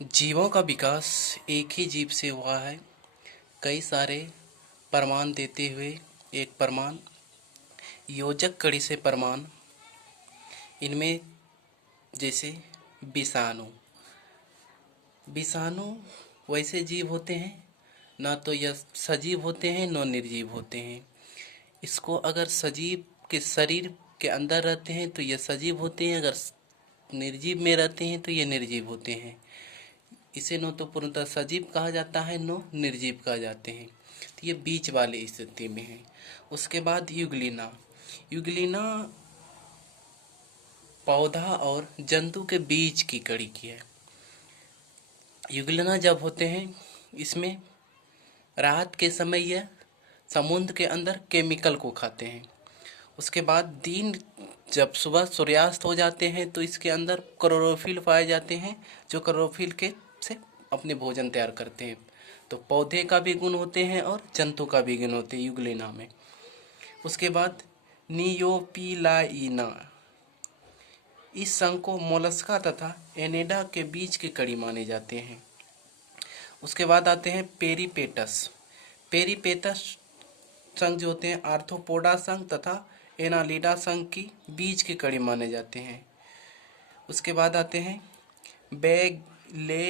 जीवों का विकास एक ही जीव से हुआ है। कई सारे प्रमाण देते हुए एक प्रमाण योजक कड़ी से प्रमाण, इनमें जैसे विषाणु विषाणु वैसे जीव होते हैं, ना तो यह सजीव होते हैं न निर्जीव होते हैं। इसको अगर सजीव के शरीर के अंदर रहते हैं तो यह सजीव होते हैं, अगर निर्जीव में रहते हैं तो ये निर्जीव होते हैं। इसे न तो पूर्णतः सजीव कहा जाता है न निर्जीव कहा जाते हैं। तो ये बीच वाली स्थिति में है। उसके बाद युगलिना युगलिना पौधा और जंतु के बीच की कड़ी की है। युगलिना जब होते हैं, इसमें रात के समय यह समुद्र के अंदर केमिकल को खाते हैं। उसके बाद दिन जब सुबह सूर्यास्त हो जाते हैं तो इसके अंदर क्लोरोफिल पाए जाते हैं, जो क्लोरोफिल के से अपने भोजन तैयार करते हैं। तो पौधे का भी गुण होते हैं और जंतु का भी गुण होते हैं युगलिना में। उसके बाद नियोपिलाइना, इस संघ को मोलस्का तथा एनेडा के बीच की कड़ी माने जाते हैं। उसके बाद आते हैं पेरीपेटस। पेरीपेटस संघ जो होते हैं आर्थ्रोपोडा संघ तथा एनालिडा संघ की बीच की कड़ी माने जाते हैं। उसके बाद आते हैं बैगलेलोग्निसस,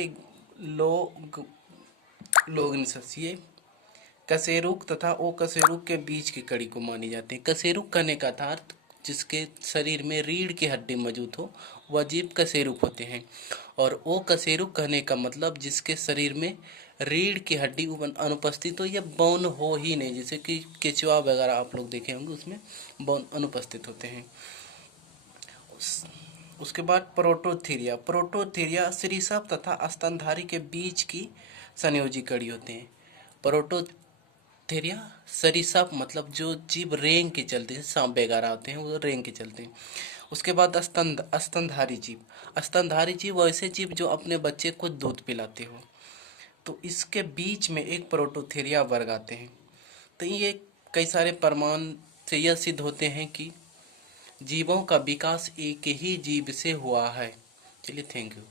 ये कशेरुक तथा ओकशेरुक के बीच की कड़ी को मानी जाती है। कशेरुक कहने का अर्थ जिसके शरीर में रीढ़ की हड्डी मौजूद हो, वह जीव कशेरुक होते हैं। और ओ कशेरुक कहने का मतलब जिसके शरीर में रीढ़ की हड्डी अनुपस्थित हो या बौन हो ही नहीं, जैसे कि केचुआ वगैरह आप लोग देखे होंगे, उसमें बौन अनुपस्थित होते हैं। उसके बाद प्रोटोथीरिया। प्रोटोथीरिया सरीसृप तथा स्तनधारी के बीच की संयोजी कड़ी होते हैं। प्रोटोथीरिया सरीसृप मतलब जो जीव रेंग के चलते हैं, सांप वगैरह होते हैं वो रेंग के चलते हैं। उसके बाद स्तनधारी जीव। स्तनधारी जीव वैसे जीव जो अपने बच्चे को दूध पिलाते हो। तो इसके बीच में एक प्रोटोथीरिया वर्ग आते हैं। तो ये कई सारे प्रमाण से यह सिद्ध होते हैं कि जीवों का विकास एक ही जीव से हुआ है। चलिए, थैंक यू।